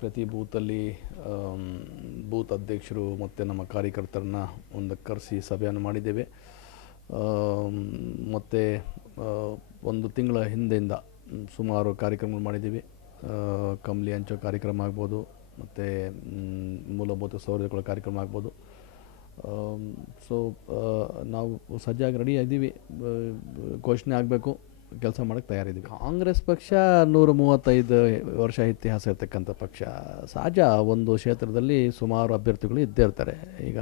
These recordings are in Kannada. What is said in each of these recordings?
ಪ್ರತಿ ಬೂತಲ್ಲಿ ಬೂತ್ ಅಧ್ಯಕ್ಷರು ಮತ್ತು ನಮ್ಮ ಕಾರ್ಯಕರ್ತರನ್ನ ಒಂದು ಕರೆಸಿ ಸಭೆಯನ್ನು ಮಾಡಿದ್ದೇವೆ. ಮತ್ತು ಒಂದು ತಿಂಗಳ ಹಿಂದೆಯಿಂದ ಸುಮಾರು ಕಾರ್ಯಕ್ರಮಗಳು ಮಾಡಿದ್ದೀವಿ. ಕಂಬಳಿ ಹಂಚೋ ಕಾರ್ಯಕ್ರಮ ಆಗ್ಬೋದು, ಮತ್ತು ಮೂಲಭೂತ ಸೌಲಭ್ಯಗಳ ಕಾರ್ಯಕ್ರಮ ಆಗ್ಬೋದು. ಸೊ ನಾವು ಸಜ್ಜಾಗಿ ರೆಡಿ ಇದ್ದೀವಿ. ಘೋಷಣೆ ಆಗಬೇಕು, ಕೆಲಸ ಮಾಡೋಕ್ಕೆ ತಯಾರಿದ್ದೀವಿ. ಕಾಂಗ್ರೆಸ್ ಪಕ್ಷ 135 ವರ್ಷ ಇತಿಹಾಸ ಇರ್ತಕ್ಕಂಥ ಪಕ್ಷ. ಸಹಜ, ಒಂದು ಕ್ಷೇತ್ರದಲ್ಲಿ ಸುಮಾರು ಅಭ್ಯರ್ಥಿಗಳು ಇದ್ದೇ ಇರ್ತಾರೆ. ಈಗ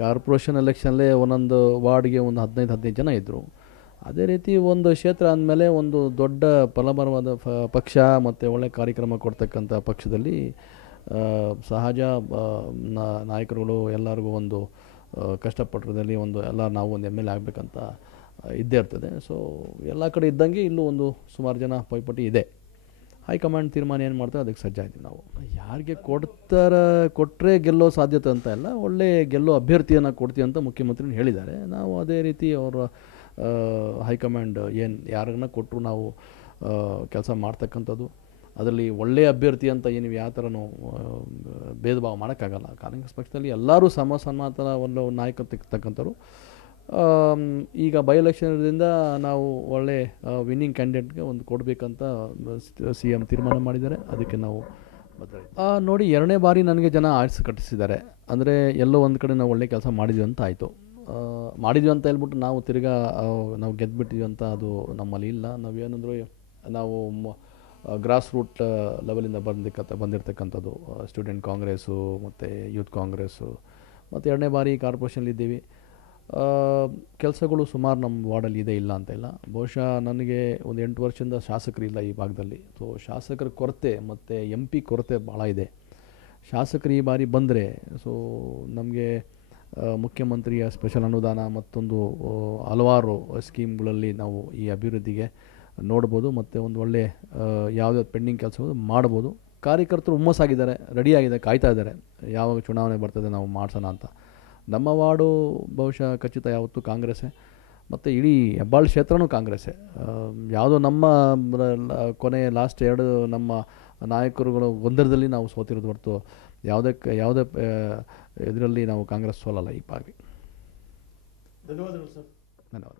ಕಾರ್ಪೊರೇಷನ್ ಎಲೆಕ್ಷನಲ್ಲೇ ಒಂದೊಂದು ವಾರ್ಡ್ಗೆ ಒಂದು 15 ಜನ ಇದ್ದರು. ಅದೇ ರೀತಿ ಒಂದು ಕ್ಷೇತ್ರ ಅಂದಮೇಲೆ ಒಂದು ದೊಡ್ಡ ಫಲಭರವಾದ ಪಕ್ಷ ಮತ್ತು ಒಳ್ಳೆಯ ಕಾರ್ಯಕ್ರಮ ಕೊಡ್ತಕ್ಕಂಥ ಪಕ್ಷದಲ್ಲಿ ಸಹಜ ನಾಯಕರುಗಳು ಎಲ್ಲರಿಗೂ ಒಂದು ಕಷ್ಟಪಟ್ಟದಲ್ಲಿ ನಾವು ಒಂದು MLA ಆಗಬೇಕಂತ ಇದ್ದೇ ಇರ್ತದೆ. ಸೊ ಎಲ್ಲ ಕಡೆ ಇದ್ದಂಗೆ ಇಲ್ಲೂ ಒಂದು ಸುಮಾರು ಜನ ಪೈಪೋಟಿ ಇದೆ. ಹೈಕಮಾಂಡ್ ತೀರ್ಮಾನ ಏನು ಮಾಡ್ತಾರೆ ಅದಕ್ಕೆ ಸಜ್ಜಾಯಿದ್ದೀವಿ ನಾವು. ಯಾರಿಗೆ ಕೊಟ್ಟರೆ ಗೆಲ್ಲೋ ಸಾಧ್ಯತೆ ಅಂತ ಇಲ್ಲ, ಒಳ್ಳೆ ಗೆಲ್ಲೋ ಅಭ್ಯರ್ಥಿಯನ್ನು ಕೊಡ್ತೀವಿ ಅಂತ ಮುಖ್ಯಮಂತ್ರಿ ಹೇಳಿದ್ದಾರೆ. ನಾವು ಅದೇ ರೀತಿ ಅವರ ಹೈಕಮಾಂಡ್ ಯಾರನ್ನ ಕೊಟ್ಟರು ನಾವು ಕೆಲಸ ಮಾಡ್ತಕ್ಕಂಥದ್ದು. ಅದರಲ್ಲಿ ಒಳ್ಳೆಯ ಅಭ್ಯರ್ಥಿ ಅಂತ ನೀವು ಯಾವ ಥರನೂ ಭೇದ ಭಾವ ಮಾಡೋಕ್ಕಾಗಲ್ಲ. ಕಾಂಗ್ರೆಸ್ ಪಕ್ಷದಲ್ಲಿ ಎಲ್ಲರೂ ಸಮಾನತರ ಒಂದು ನಾಯಕತ್ವ ತಕ್ಕಂಥವ್ರು. ಈಗ ಬೈ ಎಲೆಕ್ಷನ್ದಿಂದ ನಾವು ಒಳ್ಳೆ ವಿನ್ನಿಂಗ್ ಕ್ಯಾಂಡಿಡೇಟ್ಗೆ ಒಂದು ಕೊಡಬೇಕಂತ CM ತೀರ್ಮಾನ ಮಾಡಿದ್ದಾರೆ. ಅದಕ್ಕೆ ನಾವು ನೋಡಿ, 2ನೇ ಬಾರಿ ನನಗೆ ಜನ ಆಯ್ಕೆ ಕಟ್ಟಿಸಿದ್ದಾರೆ. ಅಂದರೆ ಎಲ್ಲೋ ಒಂದು ಕಡೆ ನಾವು ಒಳ್ಳೆ ಕೆಲಸ ಮಾಡಿದ್ವಿ ಅಂತ ಆಯಿತು. ಮಾಡಿದ್ವಿ ಅಂತ ಹೇಳ್ಬಿಟ್ಟು ನಾವು ತಿರ್ಗಾ ನಾವು ಗೆದ್ದುಬಿಟ್ಟಿದ್ವಿ ಅಂತ ಅದು ನಮ್ಮಲ್ಲಿ ಇಲ್ಲ. ನಾವೇನಂದರೂ ನಾವು ಗ್ರಾಸ್ ರೂಟ್ ಲೆವೆಲಿಂದ ಬಂದಿರತಕ್ಕಂಥದ್ದು. ಸ್ಟೂಡೆಂಟ್ ಕಾಂಗ್ರೆಸ್ಸು ಮತ್ತು ಯೂತ್ ಕಾಂಗ್ರೆಸ್ಸು ಮತ್ತು 2ನೇ ಬಾರಿ ಕಾರ್ಪೊರೇಷನ್ಲಿದ್ದೀವಿ. ಕೆಲಸಗಳು ಸುಮಾರು ನಮ್ಮ ವಾರ್ಡಲ್ಲಿ ಇಲ್ಲ ಅಂತ ಇಲ್ಲ. ಬಹುಶಃ ನನಗೆ ಒಂದು 8 ವರ್ಷದಿಂದ ಶಾಸಕರಿಲ್ಲ ಈ ಭಾಗದಲ್ಲಿ. ಸೊ ಶಾಸಕರ ಕೊರತೆ ಮತ್ತು MP ಕೊರತೆ ಭಾಳ ಇದೆ. ಶಾಸಕರು ಈ ಬಾರಿ ಬಂದರೆ ಸೊ ನಮಗೆ ಮುಖ್ಯಮಂತ್ರಿಯ ಸ್ಪೆಷಲ್ ಅನುದಾನ ಮತ್ತೊಂದು ಹಲವಾರು ಸ್ಕೀಮ್ಗಳಲ್ಲಿ ನಾವು ಈ ಅಭಿವೃದ್ಧಿಗೆ ನೋಡ್ಬೋದು ಮತ್ತು ಒಂದು ಒಳ್ಳೆ ಯಾವುದೇ ಪೆಂಡಿಂಗ್ ಕೆಲಸಗಳು ಮಾಡ್ಬೋದು. ಕಾರ್ಯಕರ್ತರು ಹುಮ್ಮಸ್ಸಾಗಿದ್ದಾರೆ, ರೆಡಿಯಾಗಿದೆ, ಕಾಯ್ತಾ ಇದ್ದಾರೆ ಯಾವಾಗ ಚುನಾವಣೆ ಬರ್ತದೆ ನಾವು ಮಾಡಿಸೋಣ ಅಂತ. ನಮ್ಮ ವಾರ್ಡು ಬಹುಶಃ ಖಚಿತ ಯಾವತ್ತೂ ಕಾಂಗ್ರೆಸ್ಸೇ ಮತ್ತು ಇಡೀ ಹೆಬ್ಬಾಳು ಕ್ಷೇತ್ರನೂ ಕಾಂಗ್ರೆಸ್ಸೇ. ಯಾವುದೋ ನಮ್ಮ ಕೊನೆ ಲಾಸ್ಟ್ 2 ನಮ್ಮ ನಾಯಕರುಗಳು ಗೊಂದಲದಲ್ಲಿ ನಾವು ಸೋತಿರೋದು ಹೊರತು ಯಾವುದೇ ಇದರಲ್ಲಿ ನಾವು ಕಾಂಗ್ರೆಸ್ ಸೋಲಲ್ಲ ಈ ಬಾರಿ. ಧನ್ಯವಾದಗಳು ಸರ್. ಧನ್ಯವಾದ.